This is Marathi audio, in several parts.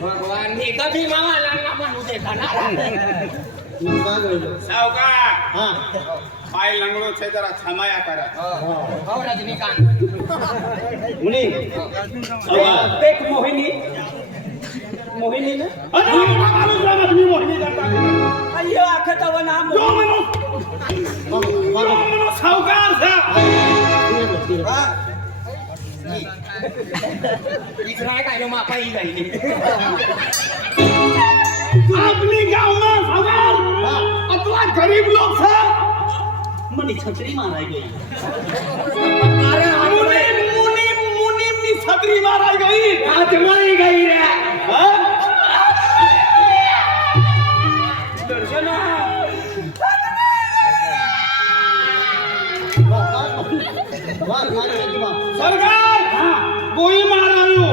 भगवान ने कभी मामाला ना म्हणू दे का ना सावकार पाय लंगडो છે જરા છમાયા કરે हो रजनीकांत मुनी एक मोहिनी मोहिनी ना अरे माणूस रामात मी मोहिनी जाता अय्यो आखतव नाम जो म्हणू सावकार सा इकराय काय मा पाई जाईल अपनी गांव में सावकार अतवा गरीब लोग से मनी छतरी माराई गई अरे मुनी मुनी मुनी नी छतरी माराई गई हाथ मारी गई रे दर्शना सरकार कोई मारायो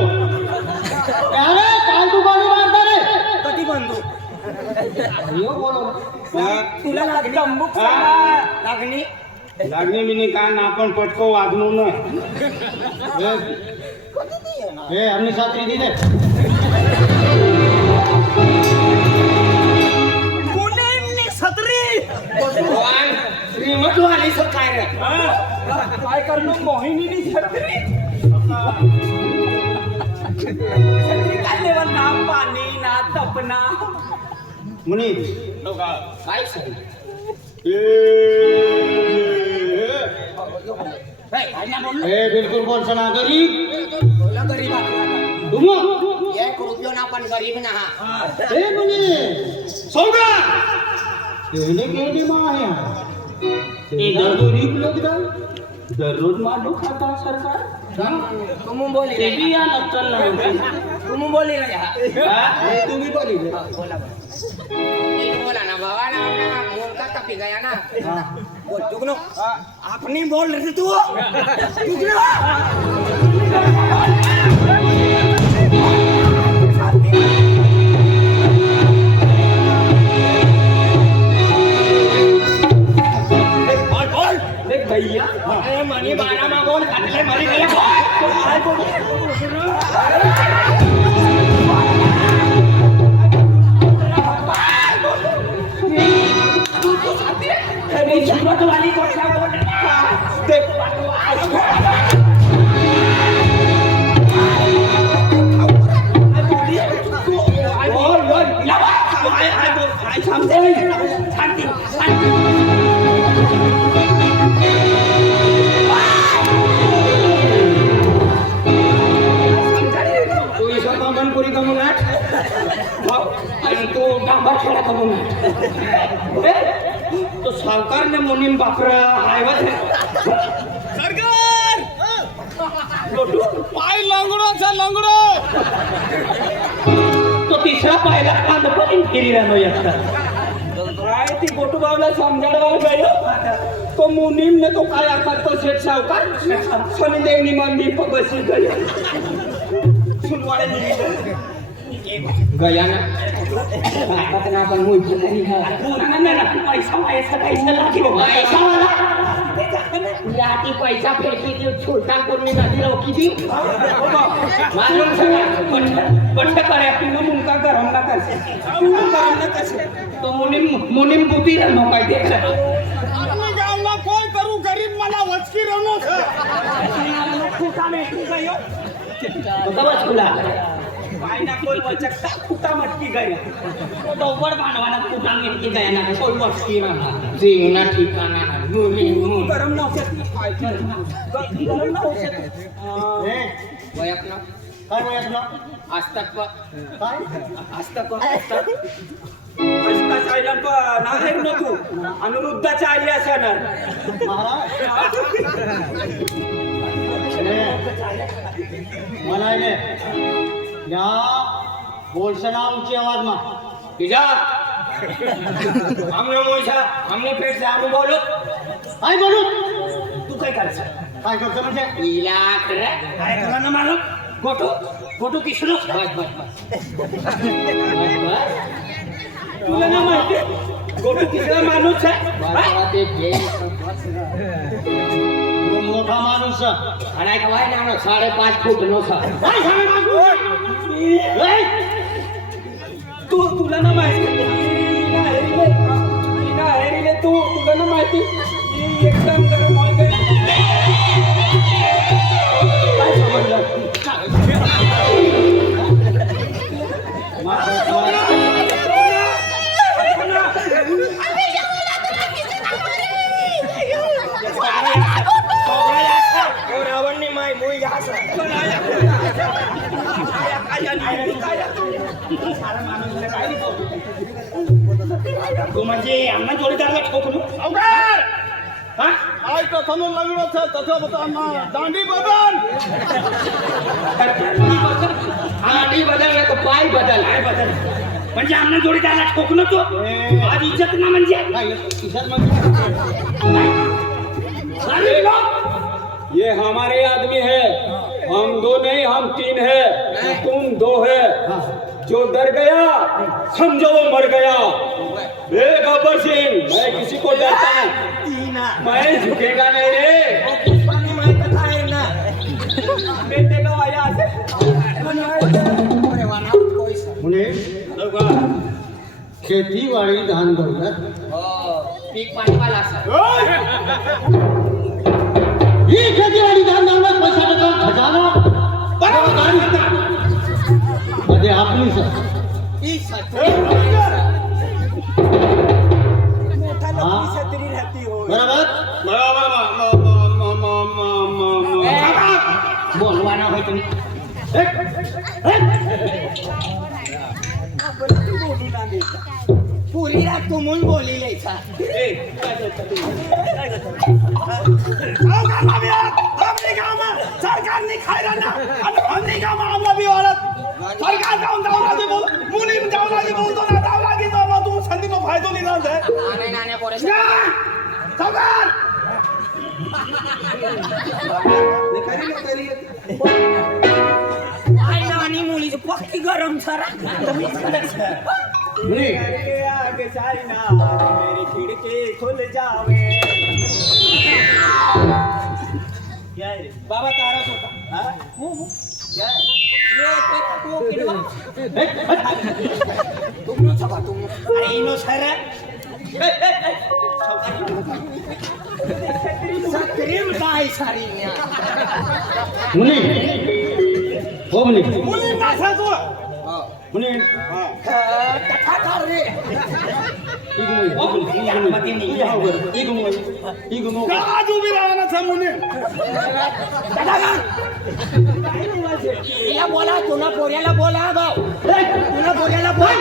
अरे काल तू कोणी मारता रे कधी बंधू अय्यो बोलो तुला दंबूक लागणी लागणी मिनी कान आपण पटको वागणू न हे हमने छतरी दी दे मुनींनी छत्री भगवान श्रीमत वाली सो काय रे काय करणं मोहिनीनी छतरी छतरी काय लेवल ना पाणी ना तपना मुनी काय सांग काय ना बोल हे बिलकुल बोलसना गरीब बोला गरीब आपला दुमो एक रुपयो ना पण गरीब ना हे मुनी सावकार केले केले माया इधर गरीब लोग दररोज मांडू खाता सरकार तुम बोली ते भी या नक्कल ना होते तुम बोली रे तुम्ही बोली बोला बोला ना बाबा ना अपना मुंह का कपी गया ना बोल चुकनो अपनी बोल रही तू चुकनो बोल देख भैया अरे मनी बारा मा बोल कटले मरी गया बोल अरे झुमत वाली कोठा बोल देख बोल बोल लावा आई समझे शांति शांति तू ईश्वर कामनपुरी का मुनाट आणि तू डांबर खेळा का मुनाट तो सावकार ने मुनीम बाकरा हायवत सरकार पाय लंगडो છે लंगडो तो तिसरा पाहिला कांद पण फिरी राहतो एकटा काय ती गोटूबावला समजाडवाला गयो तो मुनीम ने तो काय आकार तो शेठ सावकार शनिदेव नि मंदिर पर बसी गयो सुनवाडे गया ना आता ना आपण मुई नाही ना पैसा पैसा लागेल पैसा वाला याती पैसा फेकी ती छोटा करून नदीला किती मालूम सगळं पट्ट करे आपण मुंका गरम ना कसे तो मुनीम बुती नो काय ते अपनी गांव में कोई करू गरीब मला वचकी रहनो છે खुटा में गयो तो बस खुला पायना कोई वचकता खुटा मटकी गया तो दोबर भानवाना खुटा मटकी गया ना कोई वचकी ना जीवना ठिकाणा गरम ना होते गरम ना होते वयपना काय वयपना आस्तक काय आस्तक आस्ता सायला नाही न तू अनुरुद्धाच्या आई असणार म्हणाले या बोलसना ऊंची आवाज मा तुझा हमने मोशा हमने पेट से आम बोलो काय बोलू तू काय करायचं काय करतो म्हणजे इला करे काय करा ना मालूम गोटू गोटू किशलो बस बस बस बस तुला ना माहिती गोटू किती माणूस आहे बाबा ते घे. तो मोठा माणूस आणि का वाय ना 5.5 फूट नव्हता. काय सांगा माणूस तू तुला ना माहिती नाही तू तुला ना माहिती ही एकदम गरम आहे. काय समजलं रावणने माय मुई घास तू म्हणजे आम्हा जोडीदारला ठोकलो अवघड हा आय कथन लागलो छ तसं बताना दांडी बदल आधी बदलला तर पाय बदल. म्हणजे आम्हा जोडीदारला ठोकलो तो आज इज्जत ना म्हणजे ये हमारे आदमी है. हम 2 नहीं हम 3 है. तुम 2 है. जो डर गया समझो वो मर गया. गब्बर सिंह मैं किसी को डरता नहीं. मैं झुकेगा नहीं रे. बेटे का आया खेतीवाडी धान गवतात पीक पाणीवाला असा. ही खेतीवाडी धान गवतात पैसा टाका खजाना मध्ये आपली ही सत्री बोलवाना होय तुम्ही. पुरीला तुमून बोलिले सरकारने खायला ना आणि आम्ही काम आम्हाला बी वाढत सरकार जाऊन जाऊ लागे बोल मुलीम जाऊ लागे बोलतो ना जाऊ लागे तो मग तू संधीનો फायदो લીધો છે नाने नाने पोरे सरकार आई नानी मुलीची पक्की गरम सरा. आगे सारी ना मेरी खिड़की खुल जावे. बाबा ताराच होता. अरे इनो सरा सक्रीम काय सारी मुली हो मुली मुली नासा तू मुली कथा कर रे. आज उभी राहणार छ मुली या बोला तुला पोऱ्याला बोला भाऊ. तुला पोऱ्याला बोल.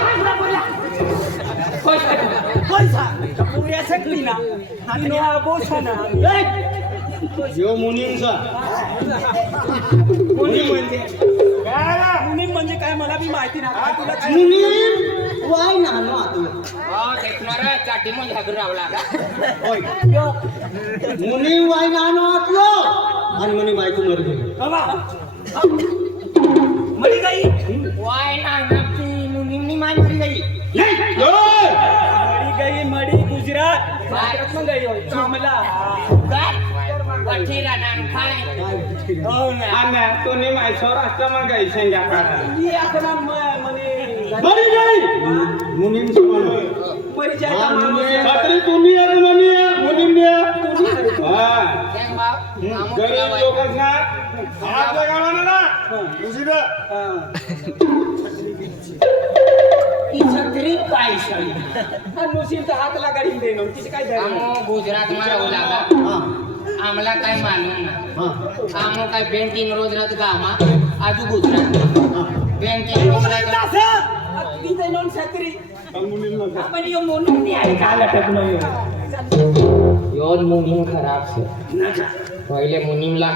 पैसा पुऱ्या सकली ना आणि नो बोसा ना. यो मुलींचा मुली म्हणजे काय मला बी माहिती नाही. तुला काय मुली वाय ना देखणार चाटी मग घागर रावला का. मुली वाय नानो आपलो आणि म्हणे बायको मर गेली मरी गई वाय ना नक्की मुनींनी माय मरी गई. मरी गुजरात मग गई होय कमला. वठीला नान खाय. हो ना आम्ही तोनी माय सौराष्ट्र मग गई संज्ञा काढा ही आपण म्हणे मरी गई मुलीं समान मरी जाय रात्री तुम्ही अरे म्हणे मुलींनी हा देख बाप आमो गरीब लोकांना हात लगावला ना उसीदा ही छत्री काय सारी. नुसीमचा हात लागाडी देणं तिचे काय झालं. आमो गुजरात में रहू लागा. आम्हाला काय मालूम ना. आमो काय 2-3 रोज राहत गामा आजू गुजरात 2-3 रोज राहत. तिथे नोन छत्री मुलींना आपण यो म्हणून नाही आहे का लटकलो योद मुनीम खराब से. पहिले मुनीमला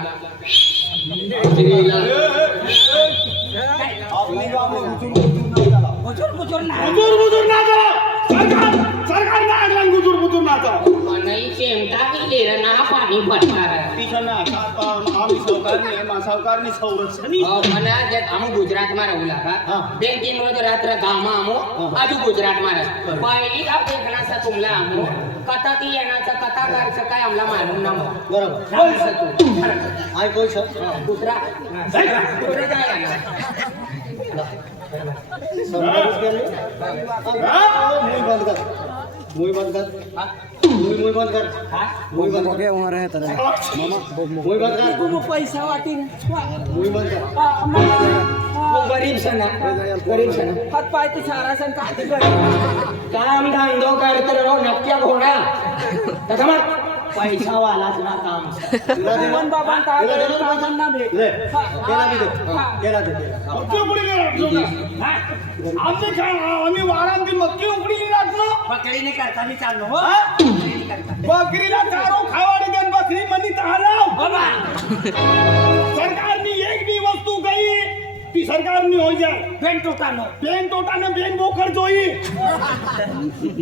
बुजुर्ग ना बुजुर्ग ना चला सरकार ना आगला बुजुर्ग ना चला नहीं चिमटा की ले रहा ना पानी भटका रहा. पीछे ना आम्ही सरकारने સાવકારની સંરક્ષણી મને જે અમુક ગુજરાતમાં રહું લાગા બેંકિંગ રોજ રાત્રે ગામમાં અમો આજુ ગુજરાતમાં રહે પહેલી આ બેંકના સ તુમલા અમો કતાતી એના સ કતાકાર સ કાય અમલા મારું નામ બરાબર આ કોઈ છે ગુજરાત આયા મુઈ બંધ કર મુઈ બંધ કર મુઈ બંધ કે વહાં રહે તને મામા મુઈ બંધ કર હું પૈસા વાટીને મુઈ બંધ કર वो गरीब से ना हाथ पाय तो सारा सन काटी गए काम धंधो करते रहो नक्या घोड़ा तथा मत पैसा वाला ना काम मन बाबा ता काम ना दे ले केला भी दे केला दे मक्की उकडी आमने काय आम्ही वारांती मक्की उकडी लागलो पकड़ी नहीं करता भी चाललो हो बकरीला चारो खावाडी देन बकरी मनी तहाराव बाबा सरकारनी एक भी वस्तु गई ती सरकारनी हो जाए पेन टोटानो ने बेन बोकर जोई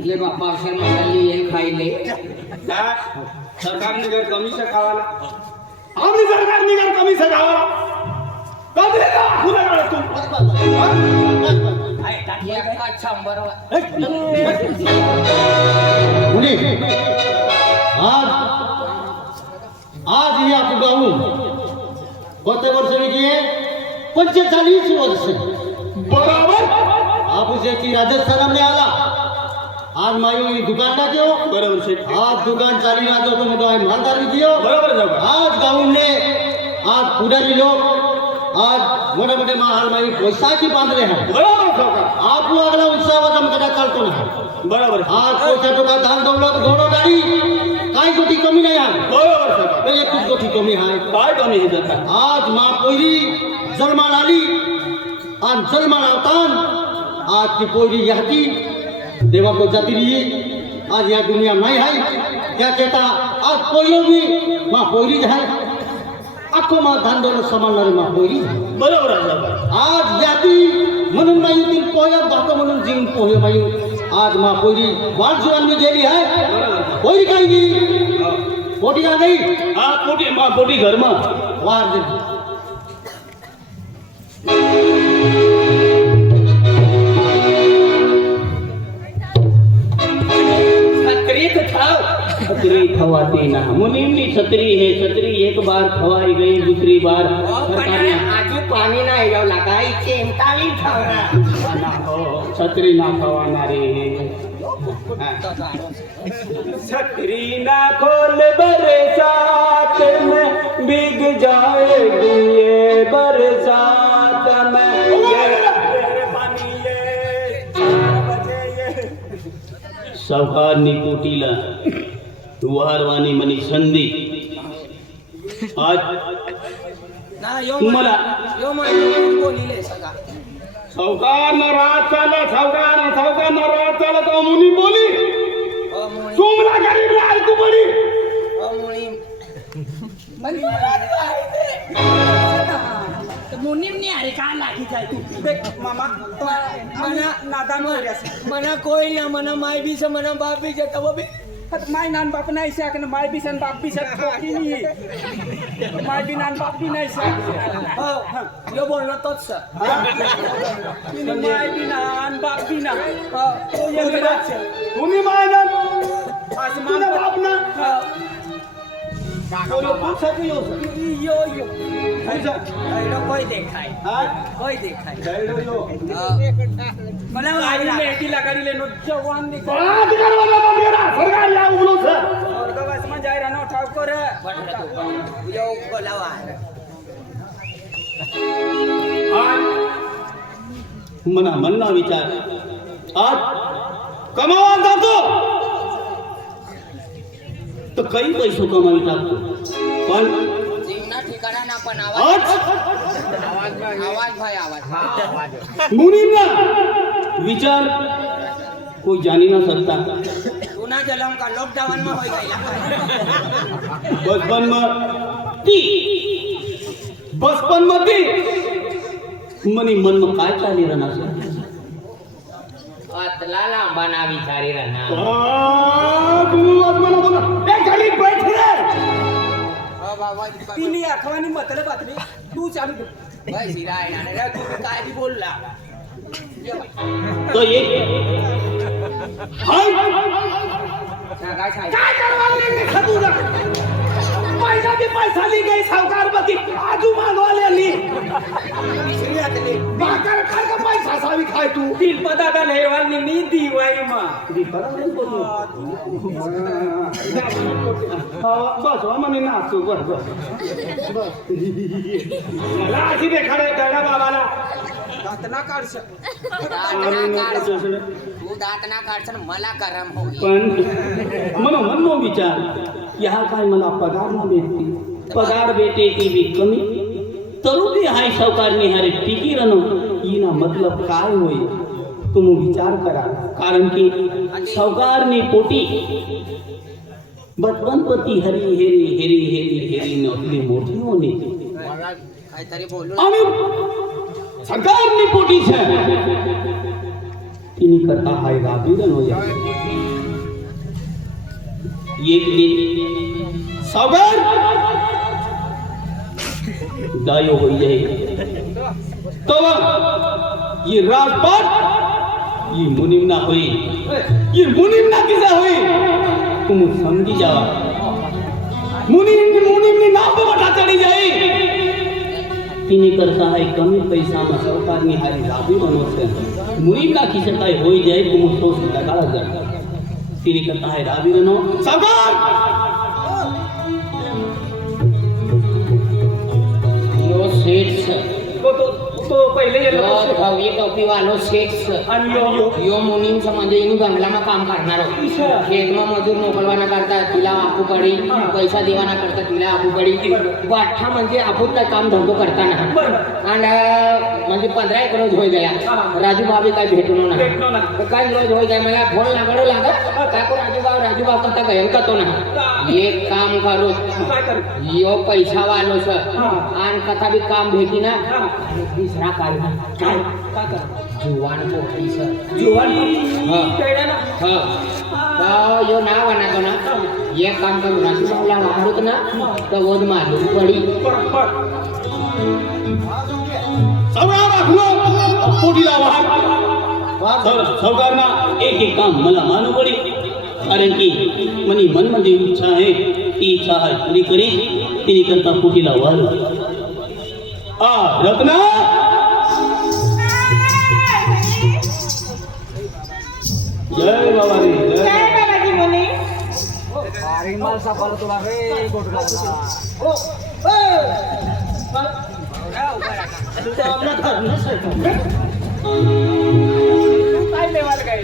ले बापा से मसाली ये खाई ले सरकारने घर कमी से खावाला आम्ही सरकारनी घर कमी से गावाला कधी का खुला गाळ तू ये अच्छा बरोबर मुनी आज ये आपको गाऊं कोणते वर्ष की 45 वर्ष बरोबर आप उसे की राजस्थान में आला आज मायू ये दुकान ना क्यों बरोबर से आज दुकान चाली आज तो मैं तो ईमानदार भी दियो बरोबर जाऊ आज गाँव ने आज पुजारी लोग आज मोठे मोठे महाल माई पैसा की बांध रहे हैं बरोबर सावकार आप वो अगला उत्साह हम कदा चालतो ना बरोबर आज पैसा टोका धान दौलत घोडो गाडी काही गोटी कमी नाही आहे बरोबर सावकार पहिले खूप गोटी कमी आहे काय कमी हे जाता आज मा पोयरी जन्माला आली आणि जन्माला लावतान आज ती पोयरी याती देवा को जाती रही आज या दुनिया नाही आहे क्या कहता आज पोयो भी मा पोयरी आहे अख्खो मा धान दौलत सांभाळणारी मा पोयरी आहे. बरोबर आहे सावकार आज याती म्हणून माई ती पोया जातो म्हणून जीवन पोहे माई आज मा पोयरी वाट जुळांनी गेली आहे पोयरी काही नाही पोटी का नाही हा पोटी घरमा वार दिली छतरी तो थाव छतरी खवाती ना मुनीमनी छतरी है छतरी एक बार खवाई गई दूसरी बार सरकारने आजू पाणी नाही जाऊ लागा चिंतावी ठेवणार छतरी ना खवानारी छतरी ना खोल बरसात में भीग जाएगी ये बरसात में ये पानी ये 4 बजे ये सावकारनी कोटीला वारवानी मनी संधी आज तुम्हाला यो माहिती बोलिले सगळा सावकार न रात चाला सावकार न रात चाला तो मुनी बोली तुमला गरीब ला ऐकू पडी मुनीमनी अरे का लागी जाय तू मामा मना नादान मना कोई ना मना माय भी से मना बाप भी से तब भी माय नान बाप नाही से आकन माय भी सन बाप भी सन ठोकी नहीं माय भी नान बाप भी नाही से हो यो बोलणं तोच सर माय भी नान बाप भी ना तो ये तुम्ही मायना आसमान तुझा बाप ना यो कोई देखाय कोई देखाय मला आई मेटी लगाडी लेनो जवान दिख बात करवाला बघेरा सरकार या बोलो सर और गवास में जाय रहनो ठाव कर यो बोलावा मना मनना विचार आज कमावा जातो तो कई पैसो कमावी टाकतो पण जीवना ठिकाणा ना पण आज आवाज मुनीना विचार कोई जानी ना सकता तुना जलम का लॉकडाउन में होई गया बचपन में ती मनी मन में काय चाली रहना से अतला लांबा ना विचारी रहना तू आज मला बोला ए खाली बैठ रे तिने आठवणी मतले बातमी तू चालू कर. काय बी बोलला तो ये काय सांग काय करवाले रे खतुदा पैसा की पैसा ली गई सावकार बती आजू मानवाले आली बाकर खा का पैसा सावी खाय तू तीन पदार्थ लेवानी नी दिवाई मा बस म्हणे नाचू बस बस मला अशी देखाडे दडा बाबाला दातना काढश तू दात ना काढसन मला गरम होईल पण मन म्हणलो विचार ह्या काय मला पगार न भेटते पगार भेटे ती बी कमी तरू बी हाय सावकारनी हारे टिकी रनो हिना मतलब काय होईल तुम्ही विचार करा कारण की सावकारनी पोटी बचपनपती हरी हेरी हेरी हेरी हेरी नसली मोठी होणे काहीतरी बोलू आणि सरकारनी पोटी છે तिने करता हाय राबीरन हो जाए एक दिन सावकार दायो हो जाए तो ये राजपाट ये मुनिमना हुई ये मुनिमना किसे हुई तुम समझी जावा मुनिमनी नाम पे बटा चढ़ी जाए तिने करता है कमी पैसा में सरकार ने हारी राबी बनो से मुनिमना किसे काय हो जाए तुम सोच लगा जाए तिने करता है राबी बनो सरकार लो सेट्स तो पहिले लो भव्य टोपी वालो सेट्स आणि यो यो मुनीमचं म्हणजे इनु बंगलाમાં કામ કરનારો ખેતમાં મજૂર મોકલવાના કરતા तिला આપવું પડી પૈસા દેવાના કરતા तिला આપવું पडी वाठा म्हणजे आपण काय काम धंदो करताना आणि म्हणजे 15 एक रोज होई गया राजू बाबी काय भेटलो ना काय रोज होई गया मला फोन लागलो लागा काको राजू बाबा करता गयन करतो ना एक काम करो काय कर यो पैसा वालो छ आणि कथा बी काम भेटी ना दुसरा काय काय काय कर जुवान पोटी छ जुवानी हा. कळलं ना हा तो यो नाव आणातो ना ये काम करू राजू बाबला वाढत ना तर वध मालूम पडी बरोबर सावकार आखलो पोटीला वाढ सावकारना एक एक काम मला मानू पडी कारण की मनी मन मध्ये इच्छा आहे ती इच्छा आहे पुरी करी तिने करता पोटीला वाढ आ रत्ना जय बाबा रे जय बाबाजी म्हणे अरे माल सापडला तुला रे गोटला काय लेवाल काय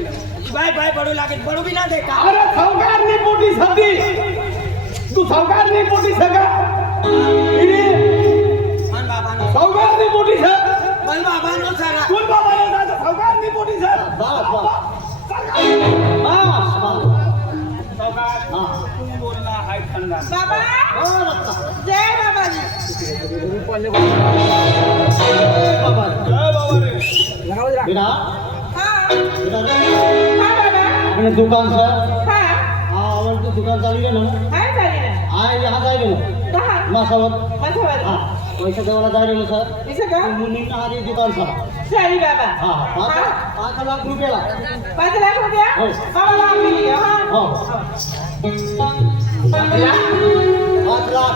बाय बाय पडू लागेल पडू बी ना दे का अरे सावकारनी पोटी सदी तू सावकारनी पोटी सगा मन बाबा नो सावकारनी पोटी स मन बाबा नो सारा कोण बाबा येतात सावकारनी पोटी स बस बस तू बोलला हाय खानदान बाबा जय बाबाजी बाबा जय बाबा रे लगाओ जरा बेटा हा बेटा हा बाबा अपने दुकान से हा हाँ और तो दुकान चालू है ना हाय चालेल ना आए यहाँ जाए ना दहा मासावत माझं हाँ पैसा देवाला जाए ना सर इसं का मुन्नी हारी दुकान सा चालेल बाबा हाँ 5 लाख रुपये ला 5 लाख रुपया हो. बाबाला आम्ही दिले हा हाँ 5 लाख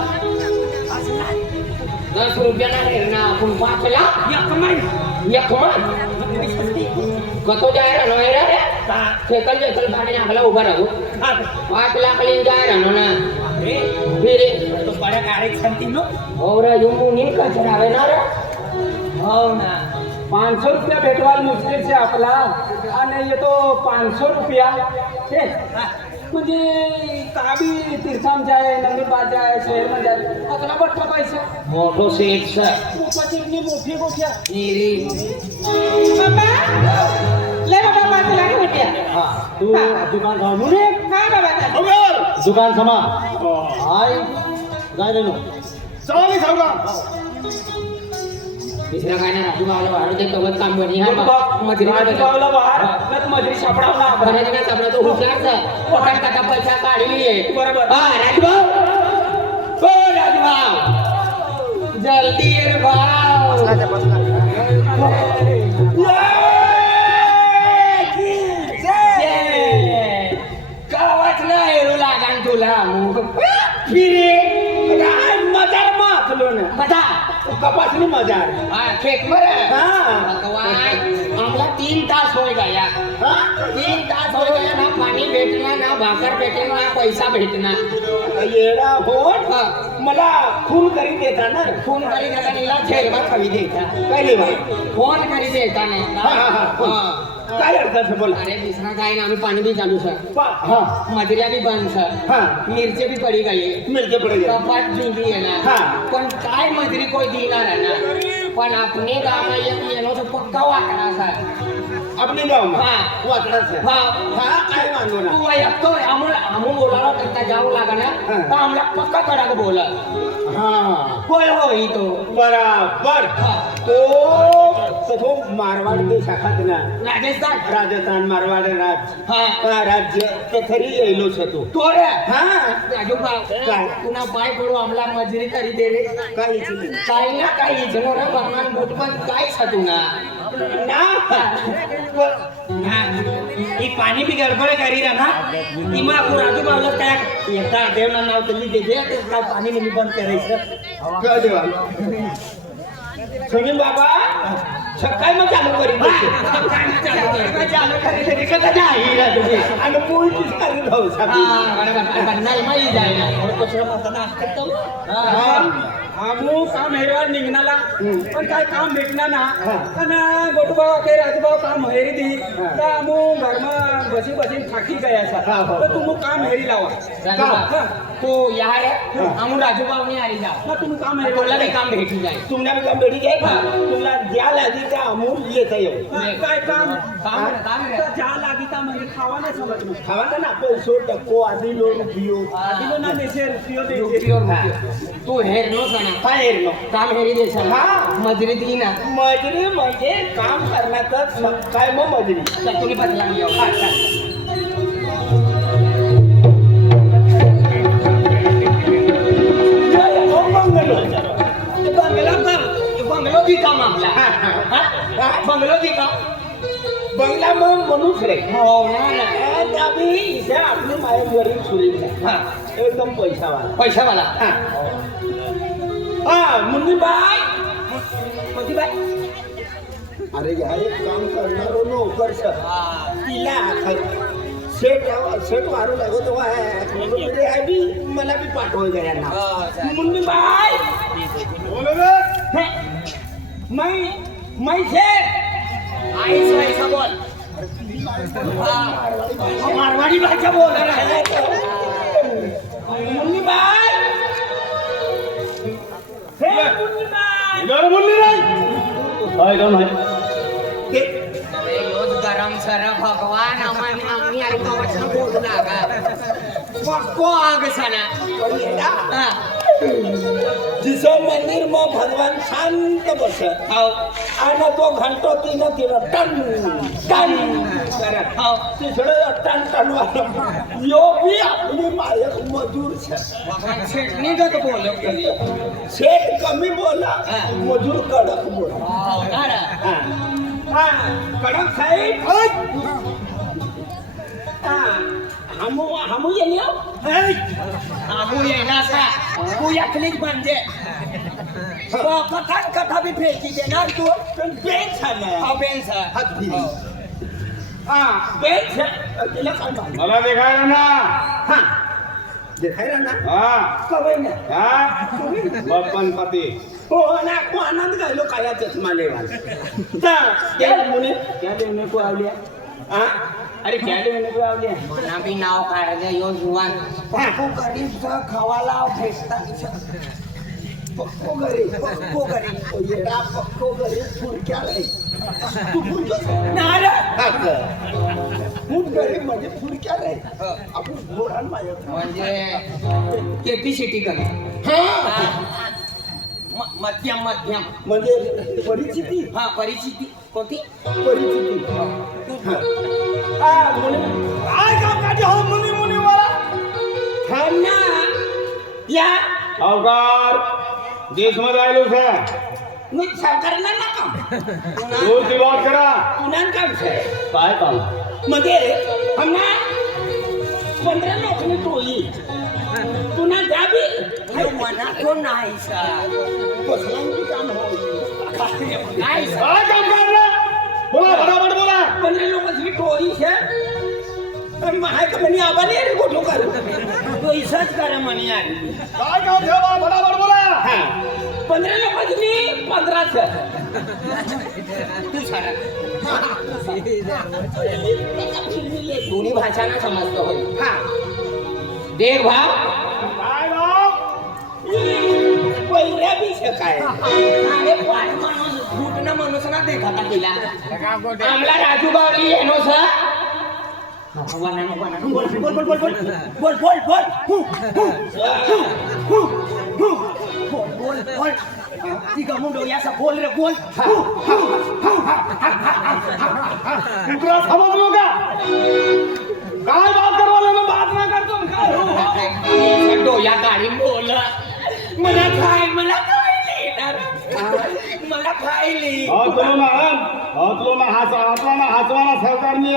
10 रुपयाला ना आपण 5 लाख या कमाई एक कतो जाय राहनो रे सेकल गाडी नाखला उभा राहू 5 लाख लेन जाय राहनो ना फिर तो बड़ा गाड़ी छंती नो और जो मुनी कचरावे ना रे हो ना 500 रुपया भेटवाल मुश्किल से आपला आणि ये तो 500 रुपया हे म्हणजे काबी तीर्थाम जाय नंदुरबार जाय शहर में जाय अगला बट्टा पैसे मोठो सेट सर मोठी इतनी मोठी गोठ्या बाबा ले बाबा 5 लाख रुपया हाँ तू दुकान सा मुन्नी हा बाबा चालेल सावकार दुकान समा आए जाए ना चाली सावकार दुसरा काय ना राजू बाबाला वाढू दे तवत काम बनी हा मजरी राजूबावला बाहेर नत मजरी सापडावला बरं नाही सापडा तो हुशार सर पकड कथा पैसा काढली आहे बरोबर. हा राजू भाऊ ओ राजभाव जल्दी ये रे भाव गावात ना हेरू लागान तुला फिरे काय मजा मातलो ना बता कपासनी मजा हाँ खेत में हाँ। भगवान हमला 3 तास हो गया 3 तास हो गया ना पाणी भेटना ना भाकर भेटना ना पैसा भेटना येडा होत हाँ, मला खून करी देता ना फोन करी देता नीला झेलवा कवी देता पहिले बाई फोन करी देता ना हाँ, हाँ, हाँ। हाँ। काय अर्थ आहे बोला अरे दूसरा काय ना आम्ही पाणी भी चालू सर हा मजरिया भी बंद सर हाँ। मिरचे भी पड़ी गई मिळते पडे कपाट जुली आहे ना हाँ। पण काय मजुरी कोई देणार आहे ना पण अपने गाव में येणं तो पक्का वाकणार सर आपली गाव हाँ। वाटणार हाँ। हा काय मानलो ना तू ऐकतो आम्ही बोलायला करता जाऊ लागा ना हाँ। तर आम्हाला पक्का करा बोला हा होय होय तो बराबर हाँ। तो तो मारवाड देशाखात ना राजस्थान राजस्थान मारवाड हा राज्य ते खरी येलो छतो तो रे हा राजू भाऊ काय? पुन्हा पाय पडू आम्हाला मजुरी करी दे रे काय इचली काय ना काय इजनो रे भगवान बोटमन काय छतू ना ना ही पाणी बी गडबड करी रा ना ती मग आपण राजू भाऊला काय एकदा देवना नाव तरी दे दे काय पाणी नेहमी बंद करायचं काय देवा सुनील बाबा सकाळी मग चालू करीन चालू करी तरी कसं नाही रा तुम्ही आणि पोळी चालू राहू नाही माहिती जायला कसं म्हणताना असतो आमू काम हेरवा निघणाला पण काय काम भेटणार ना पण गोटूभाऊ काही राजूभाऊ काम हेरी दी तर आमू घरमा बसी बसी थाकी गया हा, हा. तर तुम्ही काम हेरी लावा राजूभाऊ तो यार आम्ही राजूभाऊने आली जा मग तुम्ही काम तुला हेरवा बी काम भेटून जाईल तुम्हाला काम भेटी घ्याय का तुला ज्या लागी त्या अमूल येत येऊ काय काम काम रे तर ज्या लागिता म्हणजे खावा नाही समज मग खावा ना पैसो टक्को आधी लोन पियो दिलो ना देशे रुपयो दे तू हेर नो सणा काय नो काम हेरी दे हा. मजुरी दी ना मजुरी म्हणजे काम करण्याचं काय मग मजुरी तर तुम्ही बदला घेऊ बंगलो की काम आपला बंगलो की काम बंगला मग म्हणूच रे हो ना आम्ही इथे आपली मायावरील सुरी एकदम पैसावाला पैशावाला हा मुन्नी बाय अरे या एक काम करणार नोकर तिला सेट मारू लागो तो बी मला बी पाठवाय यांना मुन्नी बाय मै सेठ आईस पैसा बोल मारवाडी भाषा बोल मुन्नी बाय हे मुन्नी बाय अरे योज गरम सर भगवान आम्ही अरे कवच बोलू लागा पक्को आग सना जिसं मंदिर मग भगवान शांत बस आणि तो घंटो तिनं टन टन करत तिसरं टन टन यो बी आपली मायक मजूर भगवान शेटनी का तो बोलो शेठ कमी बोला मजूर कडक बोला कडक साहेब हमू येईल आम्ही येणार का तू एकलीच म्हणजे कथा कथा बी फेकी देणार तू बेंच हा बेन्स हात फिरी बेंच तिला काय माहिती? मला देखायला ना हा देखायला ना हा कवय ना हा बप्पन पती हो ना को आनंद घालो काया चष्मा लेवा त्या मुने क्या लेवने को आवल्या हा अरे क्या लेवने को आवल्या ना बी नाव काढले यो जुवान पक्को गरीब खावाला भेटता पक्को गरीब येडा पक्को गरीब फुडक्या रे तू फुडक्या फूड गरीब म्हणजे फुडक्या रे आपण घोडान मायत म्हणजे कॅपॅसिटी कमी मध्यम मध्यम म्हणजे परिस्थिती हा परिस्थिती कोणती परिस्थिती हा मुनी काय काम काढे हो मुनी वाला हाँ ना या सावकार देश मध्ये आलो सर मी सावकारांना ना काम दूरची बात करा पुन्हा काम सर काय काम म्हणजे हमना 15 लोकांनी टोळी पुन्हा जावी मना कोण नाही सर कसलं काम नाही सर काय काम करणार बोला फटाफट बोला 15 लोकांची टोळी सर महाय का म्हणे आबाने रे गोठो कर पैसाच करा म्हणे यार काय काम ठेवा फटाफट बोला 15 लोकांनी 15 सर तू सारा दोन्ही भाषांना समजतो होय हा देख भाव काय भाव पहिल्या बीच काय अरे पाय माणूस फुटणं माणूस ना देखा का तिला आमला राजू बावली येनो सर बोल बोल बोल बोल बोल बोल बोल बोल ती गमुंडो याचा बोल रे बोल तुला समजलो का काय बात करवाले ना बात ना करतो काय डोया गाडी बोल मला खायली मला खायली हसलो ना हसवाना सरकार मी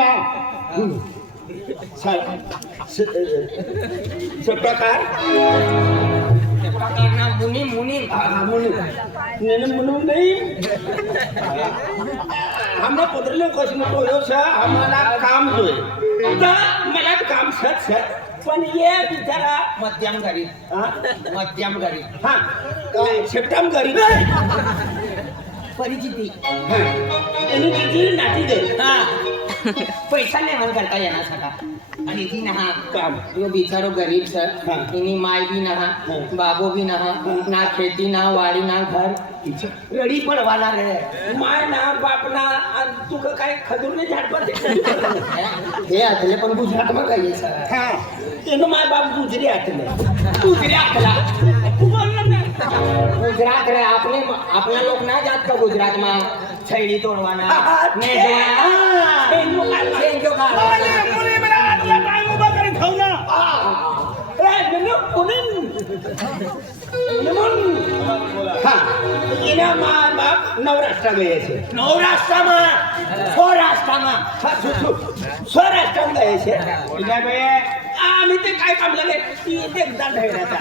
प्रकार मुनी मुनी म्हणून नाही हमने 15 लोग टोयो से हमारा काम जो है मला काम सच सच पण ये बिचारा मध्यम गरीब मध्यम गरीब हा काय सप्तम गरीब परिचिती आणि तिची नाती दे हा पैसा लेवल करता येणार सका आणि ती नहा काम यो बिचारो गरीब सर हाँ। इनी माय भी नहा बाबो भी नहा ना खेती ना वाड़ी ना घर रडी पडवाला रे माय ना बाप ना आणि तुका काय खजूरने झाड पर हे आतले पण गुजरात मध्ये काही सर हा एनो माय बाप गुजरी आतले गुजरात ला तू बोलला ना गुजरात रे आपला लोक ना जात का गुजरात में छैडी तोडवाना मुली मला आतला टाइम उभा करून खाऊ ना नवराष्ट्र गए છે સૌરાષ્ટ્રમાં ગયે છે आम्ही ते काय काम लागे एकदा ढळण्याचा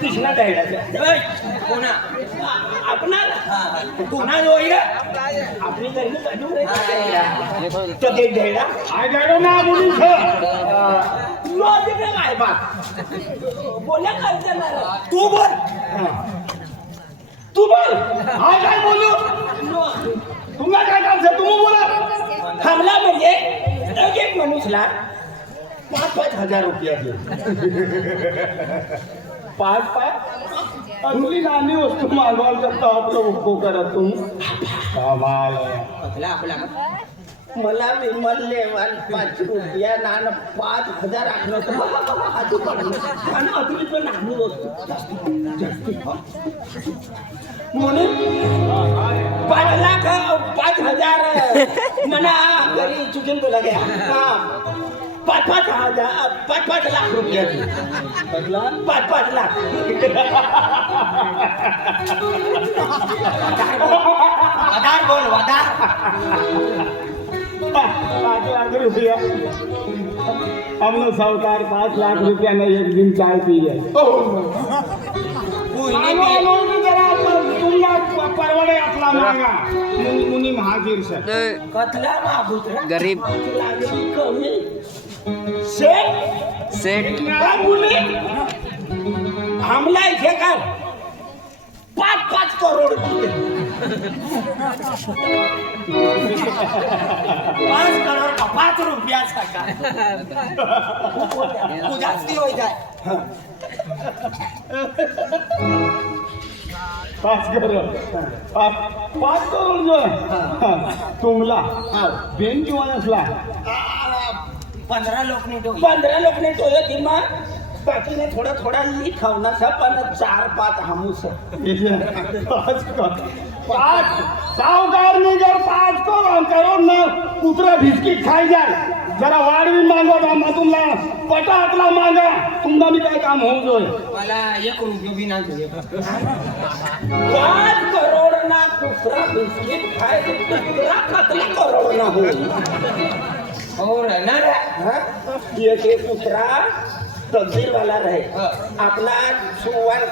कृष्णा ढळण्याचा कोणा आपणाला कोणा होईल आपली घरी तो ते ढेडा काय गाडो ना मुली लॉजिक आहे बाप बोला काय तू बोल तू बोल हा काय बोलू तुम्हाला काय काम आहे तुम्ही बोला हमला म्हणजे एक मनुष्यला 5-5 हजार रुपया दे 5-5 अगली नानी वस्तू मागवाल करता आपलं उपभोग करा तुम्ही कमाल आहे. आपला मला विमल लेवाल 5 रुपया नान 5,000 आखलं तर हाती पडलं आणि अजून पण नाणी वस्तू जास्ती म्हणून 5,000 मला घरी चुकून बोला गया हा 5-5 लाख रुपया 5-5 लाख वदार बोल वदार 5 लाख रुपया हमने साहूकार 5 लाख रुपया ने एक दिन चाय पी है परवडे आपला मागा मुनी महावीर सर कतला महाभूत गरीब कमी सेठ सेठ मुली हमला इथे कर 5-5 करोड 5 करोड का 5 रुपया साका जास्ती होई जाय 5 करोड 5 करोड जो आहे तुमला बेन किंवा नसला 15 लोक ने 15 लोक ने टोयो ती मग बाकीने थोडा थोडा ली खावना सा पण 4-5 हमूस 5 साहूकार ने जर 5 करोड ना कुत्रा बिस्किट खाई जाए जरा वाढवी मांगो मग तुम्हाला पटातला मागा तुम्हाला मी काय काम होऊ जोय मला 1 रुपया बी नाही तुझे 5 करोड ना कुत्रा बिस्किट खाए कुत्रा खतला करोड ना हो हो रे ना रे ये के कुत्रा तकदीर वाला रहे अपना सुवाल